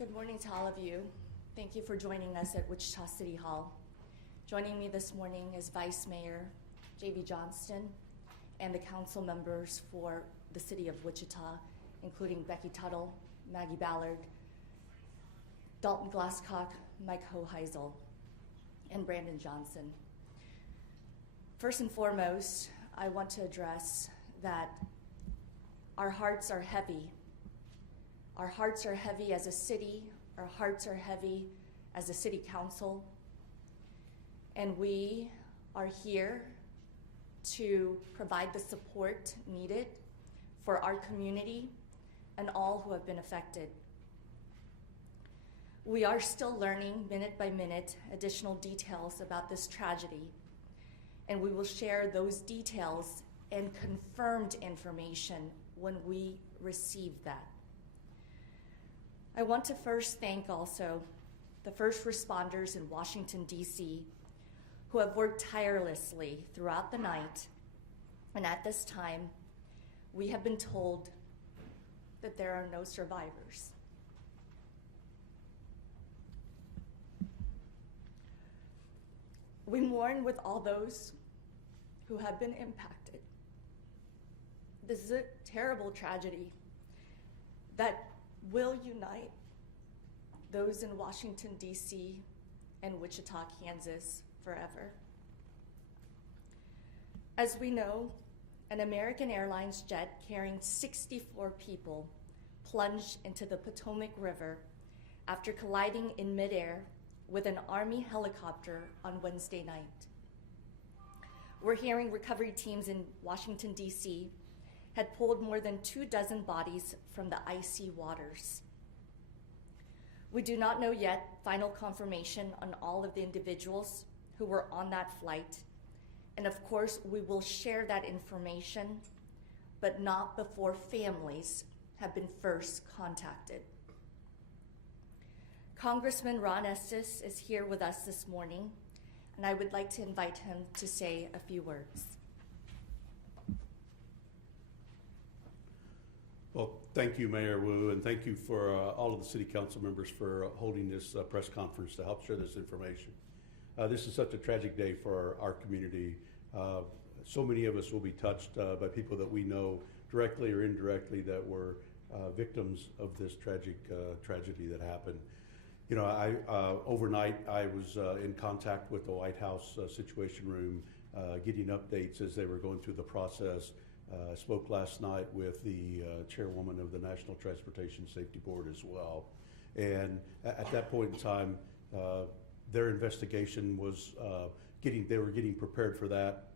Good morning to all of you. Thank you for joining us at Wichita City Hall. Joining me this morning is Vice Mayor J.B. Johnston and the council members for the city of Wichita, including Becky Tuttle, Maggie Ballard, Dalton Glasscock, Mike Hoheisel, and Brandon Johnson. First and foremost, I want to address that our hearts are heavy. Our hearts are heavy as a city. Our hearts are heavy as a city council. And we are here to provide the support needed for our community and all who have been affected. We are still learning minute by minute additional details about this tragedy, and we will share those details and confirmed information when we receive that. I want to first thank also the first responders in Washington, D.C., who have worked tirelessly throughout the night, and at this time, we have been told that there are no survivors. We mourn with all those who have been impacted. This is a terrible tragedy that will unite those in Washington, D.C. and Wichita, Kansas forever. As we know, an American Airlines jet carrying 64 people plunged into the Potomac River after colliding in midair with an Army helicopter on Wednesday night. We're hearing recovery teams in Washington, D.C. had pulled more than 24 bodies from the icy waters. We do not know yet final confirmation on all of the individuals who were on that flight, and of course we will share that information, but not before families have been first contacted. Congressman Ron Estes is here with us this morning, and I would like to invite him to say a few words. Well, thank you, Mayor Wu, and thank you for all of the city council members for holding this press conference to help share this information. This is such a tragic day for our community. So many of us will be touched by people that we know directly or indirectly that were victims of this tragic tragedy that happened. You know, overnight I was in contact with the White House Situation Room, getting updates as they were going through the process. I spoke last night with the chairwoman of the National Transportation Safety Board as well. And at that point in time, their investigation was they were getting prepared for that,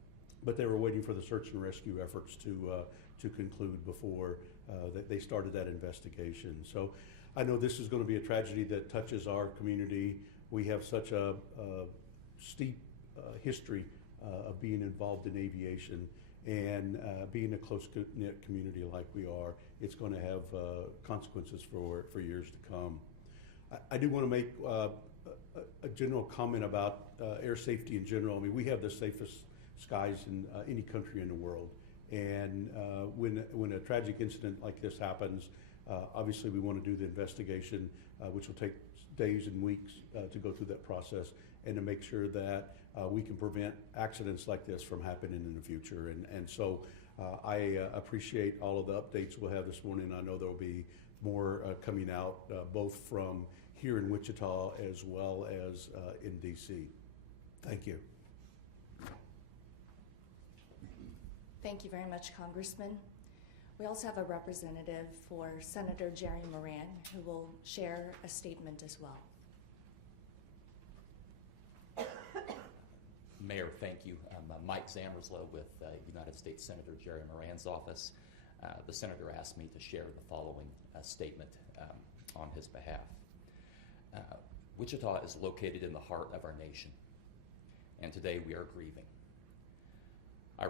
but they were waiting for the search and rescue efforts to conclude before they started that investigation. So I know this is going to be a tragedy that touches our community. We have such a steep history of being involved in aviation. And being a close-knit community like we are, it's going to have consequences for years to come. I do want to make a general comment about air safety in general. I mean, we have the safest skies in any country in the world. And when a tragic incident like this happens, obviously we want to do the investigation, which will take days and weeks to go through that process, and to make sure that we can prevent accidents like this from happening in the future. And so I appreciate all of the updates we'll have this morning. I know there will be more coming out, both from here in Wichita as well as in DC. Thank you. Thank you very much, Congressman. We also have a representative for Senator Jerry Moran, who will share a statement as well. Mayor, thank you. I'm Mike Zammerslow with United States Senator Jerry Moran's office. The senator asked me to share the following statement on his behalf. Wichita is located in the heart of our nation, and today we are grieving. I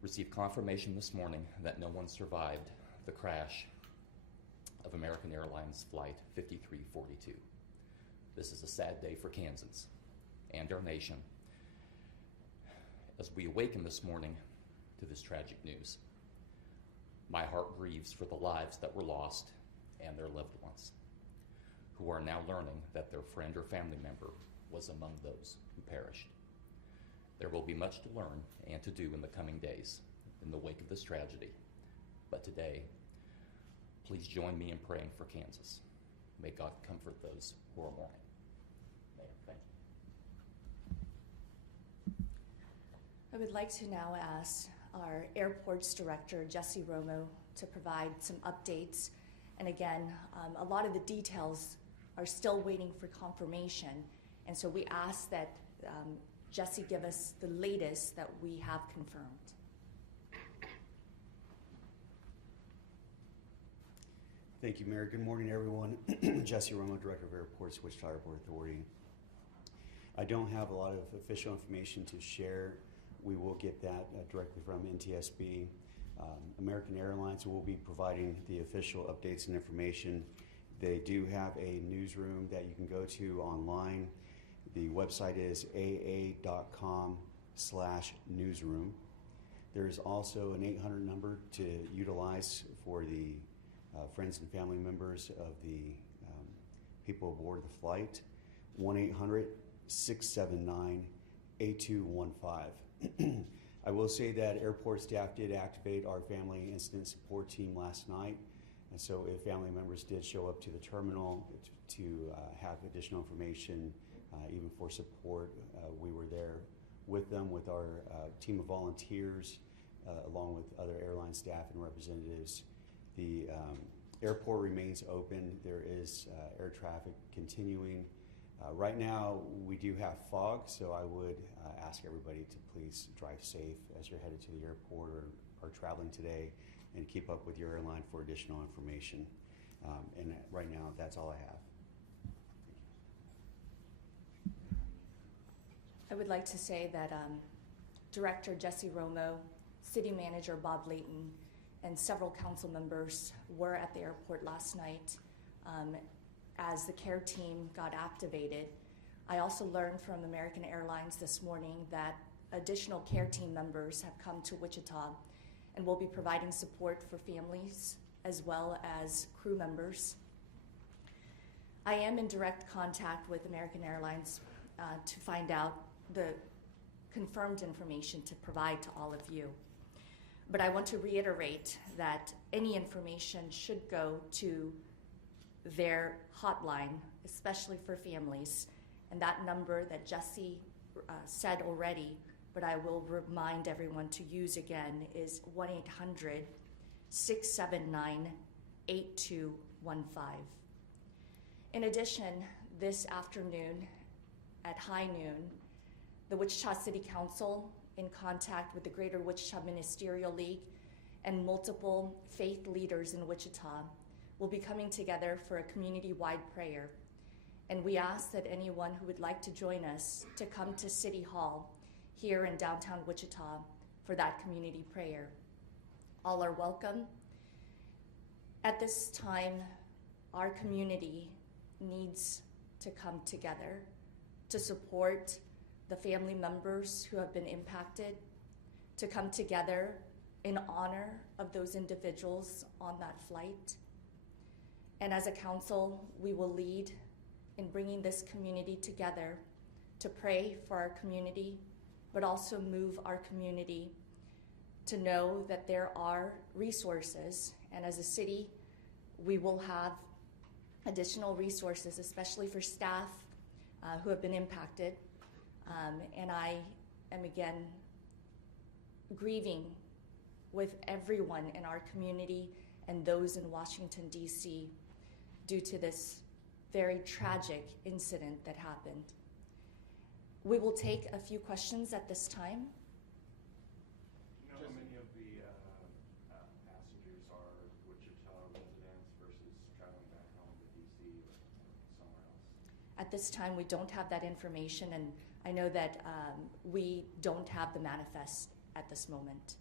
received confirmation this morning that no one survived the crash of American Airlines Flight 5342. This is a sad day for Kansans and our nation as we awaken this morning to this tragic news. My heart grieves for the lives that were lost and their loved ones. who are now learning that their friend or family member was among those who perished. There will be much to learn and to do in the coming days in the wake of this tragedy. But today, please join me in praying for Kansas. May God comfort those who are mourning. Mayor, thank you. I would like to now ask our airports director, Jesse Romo, to provide some updates. And again, a lot of the details are still waiting for confirmation. And so we ask that Jesse give us the latest that we have confirmed. Thank you, Mayor. Good morning, everyone. Jesse Romo, Director of Airports, Wichita Airport Authority. I don't have a lot of official information to share. We will get that directly from NTSB. American Airlines will be providing the official updates and information. They do have a newsroom that you can go to online. The website is aa.com/newsroom. There is also an 800 number to utilize for the friends and family members of the people aboard the flight, 1-800-679-8215. I will say that airport staff did activate our family incident support team last night, and so if family members did show up to the terminal to have additional information, even for support, we were there with them with our team of volunteers, along with other airline staff and representatives. The airport remains open. There is air traffic continuing. Right now, we do have fog, so I would ask everybody to please drive safe as you're headed to the airport or are traveling today, and keep up with your airline for additional information. And right now, that's all I have. I would like to say that Director Jesse Romo, City Manager Bob Layton, and several council members were at the airport last night as the care team got activated. I also learned from American Airlines this morning that additional care team members have come to Wichita and will be providing support for families as well as crew members. I am in direct contact with American Airlines to find out the confirmed information to provide to all of you. But I want to reiterate that any information should go to their hotline, especially for families. And that number that Jesse said already, but I will remind everyone to use again, is 1-800-679-8215. In addition, this afternoon at high noon, the Wichita City Council, in contact with the Greater Wichita Ministerial League and multiple faith leaders in Wichita, will be coming together for a community-wide prayer. And we ask that anyone who would like to join us to come to City Hall here in downtown Wichita for that community prayer. All are welcome. At this time, our community needs to come together to support the family members who have been impacted, to come together in honor of those individuals on that flight. And as a council, we will lead in bringing this community together to pray for our community, but also move our community to know that there are resources. And as a city, we will have additional resources, especially for staff who have been impacted. And I am again grieving with everyone in our community and those in Washington, D.C. due to this very tragic incident that happened. We will take a few questions at this time. Do you know how many of the passengers are Wichita residents versus traveling back home to D.C. or somewhere else? At this time, we don't have that information, and I know that we don't have the manifest at this moment.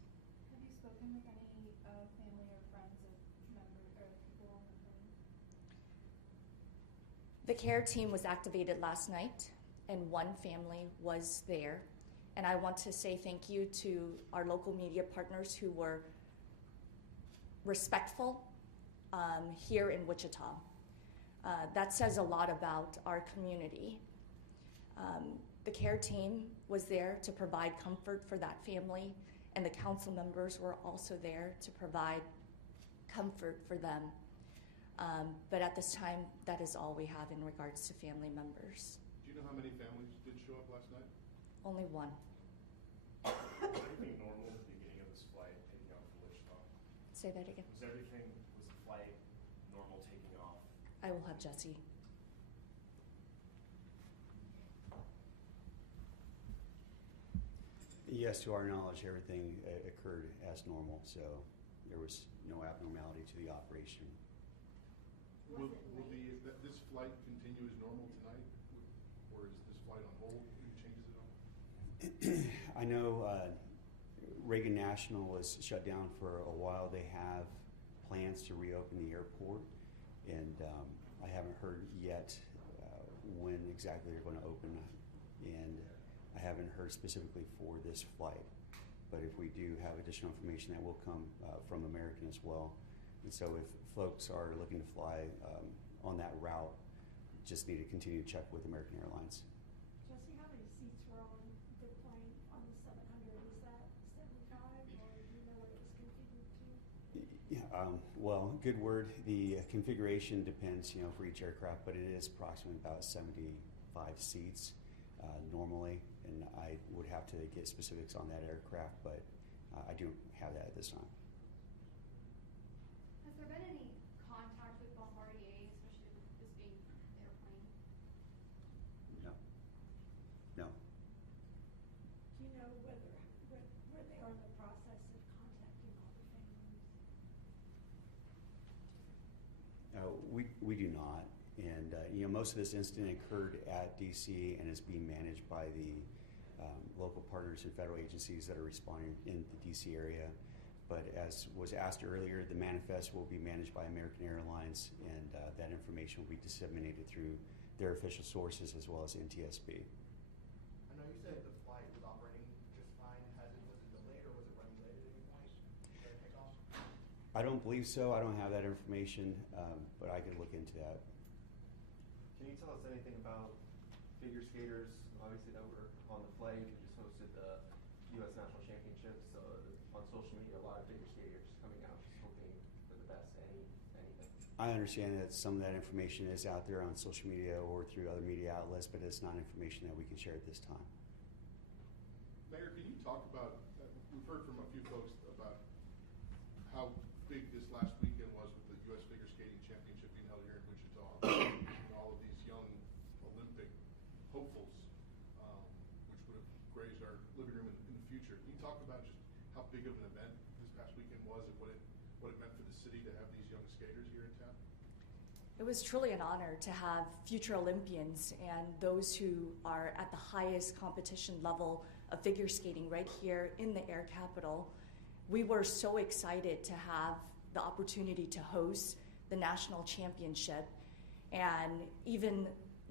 Have you spoken with any family or friends of members or people on the plane? The care team was activated last night, and one family was there. And I want to say thank you to our local media partners who were respectful here in Wichita. That says a lot about our community. The care team was there to provide comfort for that family, and the council members were also there to provide comfort for them. But at this time, that is all we have in regards to family members. Do you know how many families did show up last night? Only one. Was everything normal at the beginning of this flight taking off from Wichita? Say that again. Was the flight normal taking off? I will have Jesse. Yes, to our knowledge, everything occurred as normal, so there was no abnormality to the operation. Will this flight continue as normal tonight? Or is this flight on hold? Any changes at all? I know Reagan National was shut down for a while. They have plans to reopen the airport, and I haven't heard yet when exactly they're going to open, and I haven't heard specifically for this flight. But if we do have additional information, that will come from American as well. And so if folks are looking to fly on that route, just need to continue to check with American Airlines. Jesse, how many seats were on the plane on the 700? Was that 75, or do you know what it was configured to? Yeah, well, good word. The configuration depends, for each aircraft, but it is approximately about 75 seats normally, and I would have to get specifics on that aircraft, but I don't have that at this time. Has there been any contact with Bombardier, especially with this being an airplane? No. No. Do you know where they are in the process of contacting all the families? We do not. And, most of this incident occurred at DC and is being managed by the local partners and federal agencies that are responding in the DC area. But as was asked earlier, the manifest will be managed by American Airlines, and that information will be disseminated through their official sources as well as NTSB. I know you said the flight was operating just fine. Was it delayed or was it running late at any point during takeoff? I don't believe so. I don't have that information, but I can look into that. Can you tell us anything about figure skaters, obviously, that were on the flight? We just hosted the U.S. National Championships. On social media, a lot of figure skaters coming out just hoping for the best. Anything? I understand that some of that information is out there on social media or through other media outlets, but it's not information that we can share at this time. Mayor, can you talk about, we've heard from a few folks about how big this last weekend was with the U.S. Figure Skating Championship being held here in Wichita, and all of these young Olympic hopefuls, which would have grazed our living room in the future. Can you talk about just how big of an event this past weekend was and what it meant for the city to have these young skaters here in town? It was truly an honor to have future Olympians and those who are at the highest competition level of figure skating right here in the Air Capital. We were so excited to have the opportunity to host the national championship. And even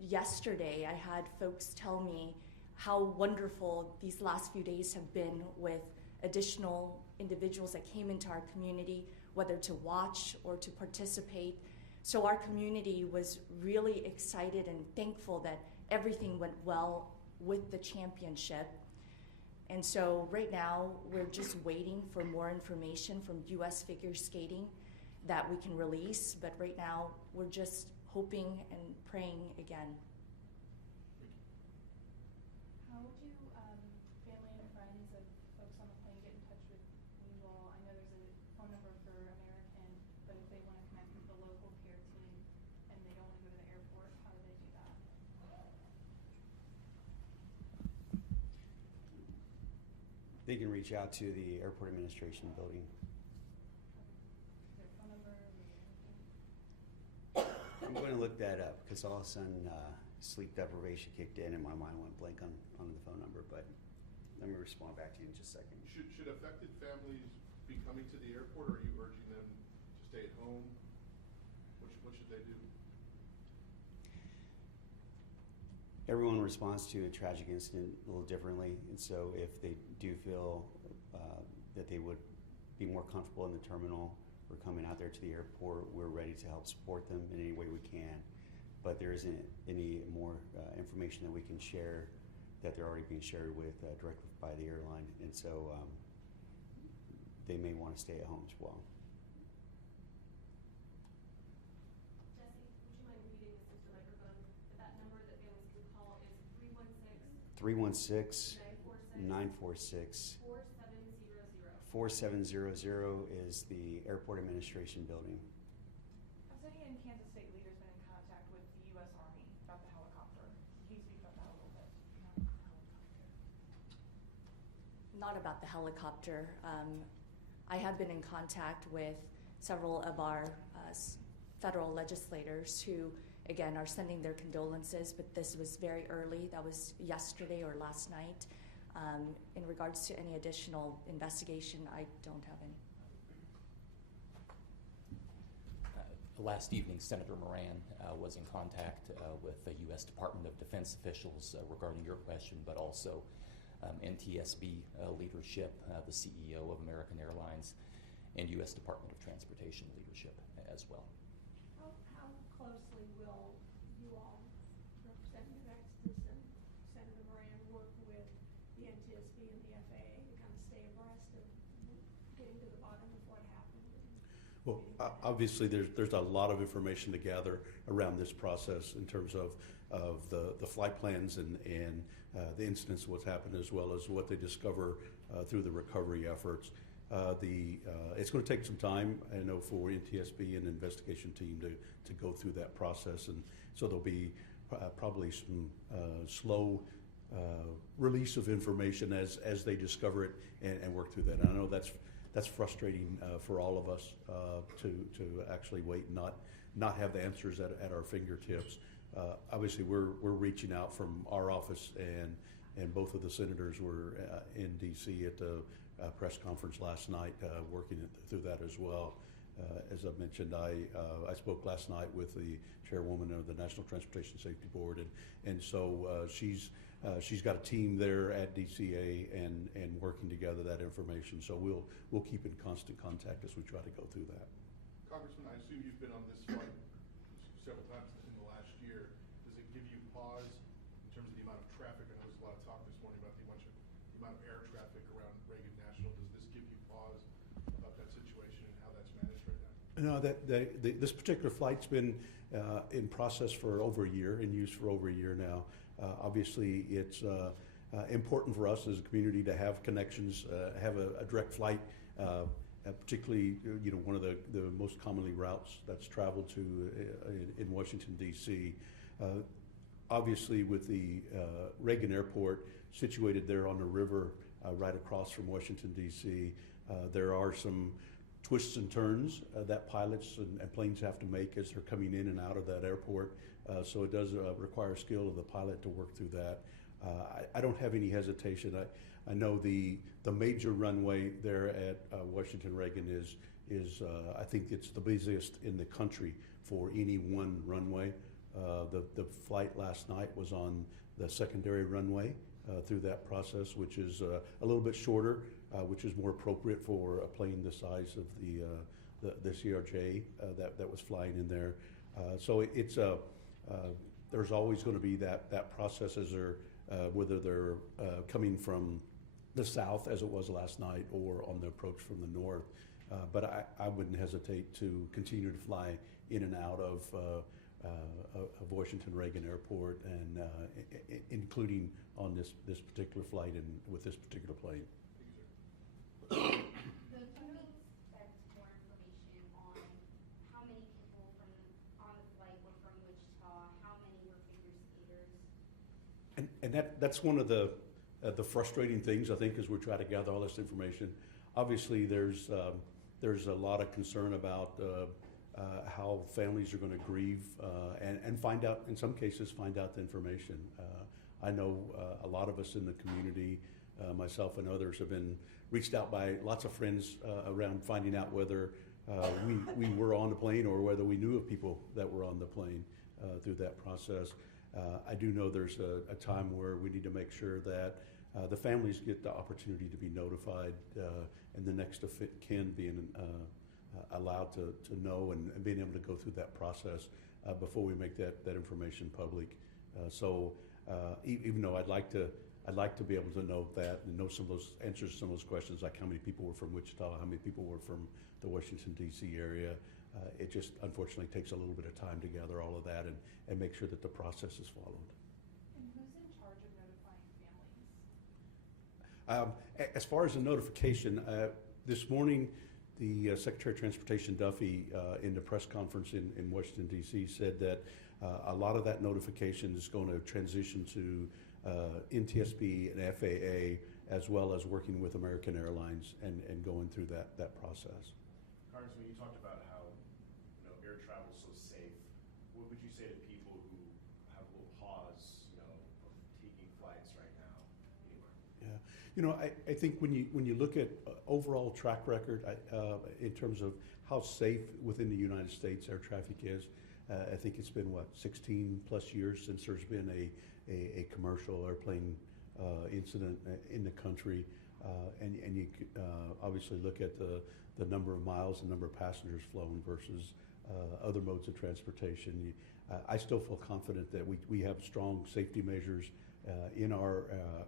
yesterday, I had folks tell me how wonderful these last few days have been with additional individuals that came into our community, whether to watch or to participate. So our community was really excited and thankful that everything went well with the championship. And so right now, we're just waiting for more information from U.S. Figure Skating that we can release. But right now, we're just hoping and praying again. How would you, family and friends of folks on the plane, get in touch with you all? I know there's a phone number for American, but if they want to connect with the local care team and they don't want to go to the airport, how do they do that? They can reach out to the airport administration building. Is there a phone number? I'm going to look that up because all of a sudden sleep deprivation kicked in and my mind went blank on the phone number, but let me respond back to you in just a second. Should affected families be coming to the airport, or are you urging them to stay at home? What should they do? Everyone responds to a tragic incident a little differently, and so if they do feel that they would be more comfortable in the terminal or coming out there to the airport, we're ready to help support them in any way we can. but there isn't any more information that we can share that they're already being shared with directly by the airline, and so they may want to stay at home as well. Jesse, would you mind reading this into the microphone? That number that families can call is 316 946 946 4700. 4700 is the airport administration building. Have any in Kansas State leaders been in contact with the U.S. Army about the helicopter? Can you speak about that a little bit? Not about the helicopter. I have been in contact with several of our federal legislators who, again, are sending their condolences, but this was very early. That was yesterday or last night. In regards to any additional investigation, I don't have any. Last evening, Senator Moran was in contact with the U.S. Department of Defense officials regarding your question, but also NTSB leadership, the CEO of American Airlines, and U.S. Department of Transportation leadership as well. How closely will you all, Representative Extus and Senator Moran, work with the NTSB and the FAA to kind of stay abreast of getting to the bottom of what happened? Well, obviously, there's a lot of information to gather around this process in terms of the flight plans and the incidents of what's happened, as well as what they discover through the recovery efforts. It's going to take some time, I know, for NTSB and the investigation team to go through that process, and so there'll be probably some slow release of information as they discover it and work through that. And I know that's frustrating for all of us to actually wait and not have the answers at our fingertips. Obviously, we're reaching out from our office, and both of the senators were in D.C. at the press conference last night, working through that as well. As I mentioned, I spoke last night with the chairwoman of the National Transportation Safety Board, and so she's got a team there at DCA and working together that information. So we'll keep in constant contact as we try to go through that. Congressman, I assume you've been on this flight several times in the last year. Does it give you pause in terms of the amount of traffic? I know there's a lot of talk this morning about the amount of air traffic around Reagan National. Does this give you pause about that situation and how that's managed right now? No, this particular flight's been in process for over a year, in use for over a year now. Obviously, it's important for us as a community to have connections, have a direct flight, particularly one of the most commonly routes that's traveled to in Washington, D.C. Obviously, with the Reagan Airport situated there on the river right across from Washington, D.C., there are some twists and turns that pilots and planes have to make as they're coming in and out of that airport. So it does require skill of the pilot to work through that. I don't have any hesitation. I know the major runway there at Washington Reagan is I think it's the busiest in the country for any one runway. The flight last night was on the secondary runway through that process, which is a little bit shorter, which is more appropriate for a plane the size of the CRJ that was flying in there. So it's there's always going to be that process as whether they're coming from the south, as it was last night, or on the approach from the north. But I wouldn't hesitate to continue to fly in and out of Washington Reagan Airport, and including on this particular flight and with this particular plane. Can we expect more information on how many people on the flight were from Wichita, how many were figure skaters? And that's one of the frustrating things, I think, as we try to gather all this information. Obviously, there's a lot of concern about how families are going to grieve and find out, in some cases, find out the information. I know a lot of us in the community, myself and others, have been reached out by lots of friends around finding out whether we were on the plane or whether we knew of people that were on the plane through that process. I do know there's a time where we need to make sure that the families get the opportunity to be notified, and the next of kin being allowed to know and being able to go through that process before we make that information public. Even though I'd like to be able to know that and know some of those answers to some of those questions, like how many people were from Wichita, how many people were from the Washington D.C. area. It just unfortunately takes a little bit of time to gather all of that and make sure that the process is followed. And who's in charge of notifying families? As far as the notification, this morning, the Secretary of Transportation Duffy in the press conference in Washington D.C. said that a lot of that notification is going to transition to NTSB and FAA, as well as working with American Airlines and going through that process. Congressman, you talked about how air travel is so safe. What would you say to people who have a little pause, of taking flights right now anywhere? Yeah, I think when you look at overall track record in terms of how safe within the United States air traffic is, I think it's been 16 plus years since there's been a commercial airplane incident in the country, and you obviously look at the number of miles and number of passengers flown versus other modes of transportation. I still feel confident that we have strong safety measures in our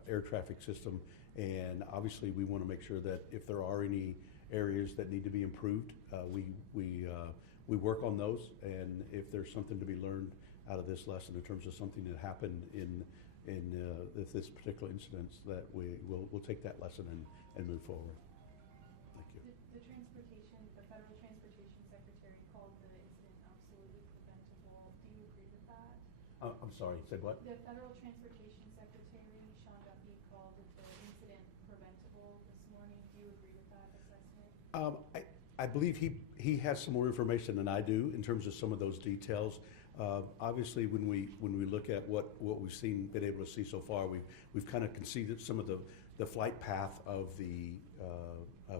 air traffic system, and obviously we want to make sure that if there are any areas that need to be improved, we work on those, and if there's something to be learned out of this lesson in terms of something that happened in this particular incident, that we'll take that lesson and move forward. Thank you. The Federal Transportation Secretary called the incident absolutely preventable. Do you agree with that? I'm sorry, said what? The Federal Transportation Secretary, Sean Duffy, called the incident preventable this morning. Do you agree with that assessment? I believe he has some more information than I do in terms of some of those details. Obviously, when we look at what we've been able to see so far, we've kind of conceded some of the flight path of the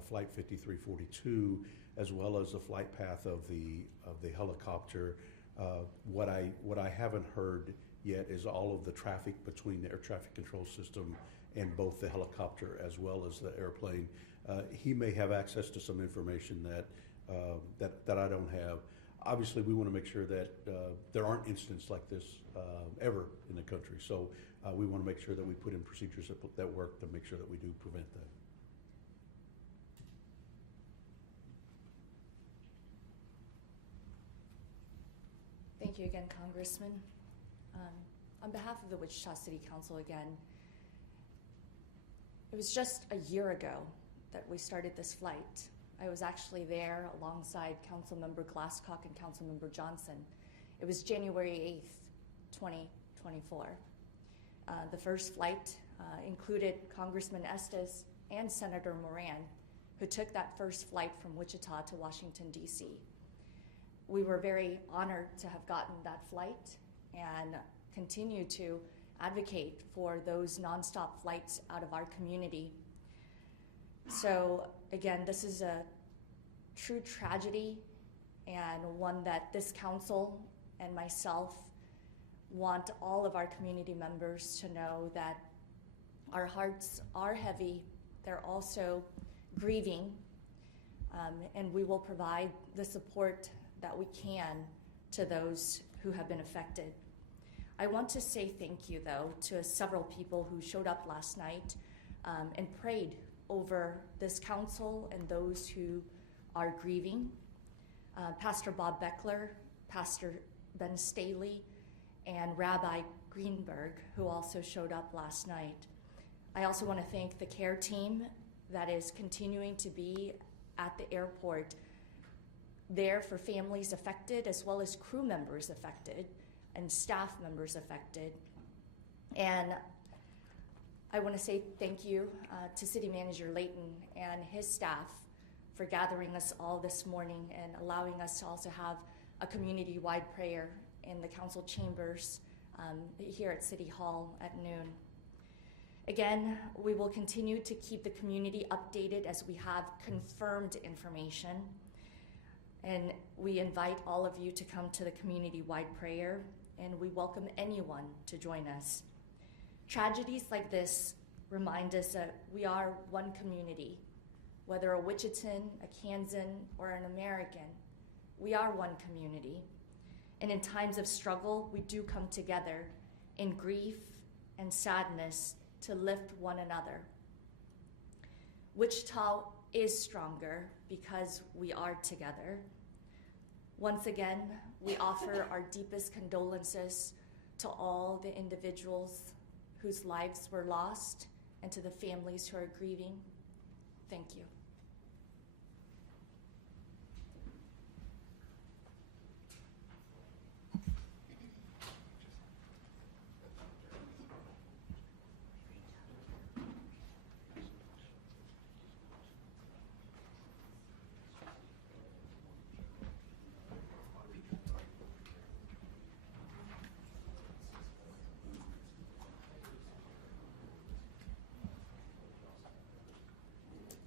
Flight 5342, as well as the flight path of the helicopter. What I haven't heard yet is all of the traffic between the air traffic control system and both the helicopter as well as the airplane. He may have access to some information that I don't have. Obviously, we want to make sure that there aren't incidents like this ever in the country. So we want to make sure that we put in procedures that work to make sure that we do prevent that. Thank you again, Congressman. On behalf of the Wichita City Council again, it was just a year ago that we started this flight. I was actually there alongside Councilmember Glasscock and Councilmember Johnson. It was January 8th, 2024. The first flight included Congressman Estes and Senator Moran, who took that first flight from Wichita to Washington, D.C. We were very honored to have gotten that flight and continue to advocate for those nonstop flights out of our community. So again, this is a true tragedy, and one that this council and myself want all of our community members to know that our hearts are heavy. They're also grieving, and we will provide the support that we can to those who have been affected. I want to say thank you, though, to several people who showed up last night and prayed over this council and those who are grieving. Pastor Bob Beckler, Pastor Ben Staley, and Rabbi Greenberg, who also showed up last night. I also want to thank the care team that is continuing to be at the airport, there for families affected, as well as crew members affected and staff members affected. And I want to say thank you to City Manager Layton and his staff for gathering us all this morning and allowing us to also have a community-wide prayer in the council chambers here at City Hall at noon. Again, we will continue to keep the community updated as we have confirmed information. And we invite all of you to come to the community-wide prayer, and we welcome anyone to join us. Tragedies like this remind us that we are one community, Whether a Wichitan, a Kansan, or an American, we are one community. And in times of struggle, we do come together in grief and sadness to lift one another. Wichita is stronger because we are together. Once again, we offer our deepest condolences to all the individuals whose lives were lost and to the families who are grieving. Thank you.